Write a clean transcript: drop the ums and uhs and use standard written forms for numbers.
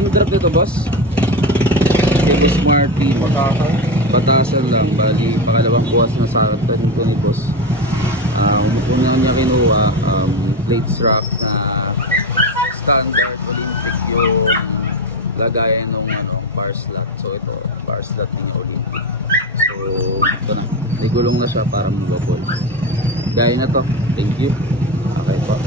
Ano drop nito, boss? Kay Smarty. Batasan lang. Bali, pakalawang buwas na sa akin ko ni boss. Una niya kinuha, plates rack na standard Olympic yung lagayan ng power slot. So ito, power slot ng Olympic. So ito na, may gulong na siya para mag-bubble. Gaya na to. Thank you. Okay po.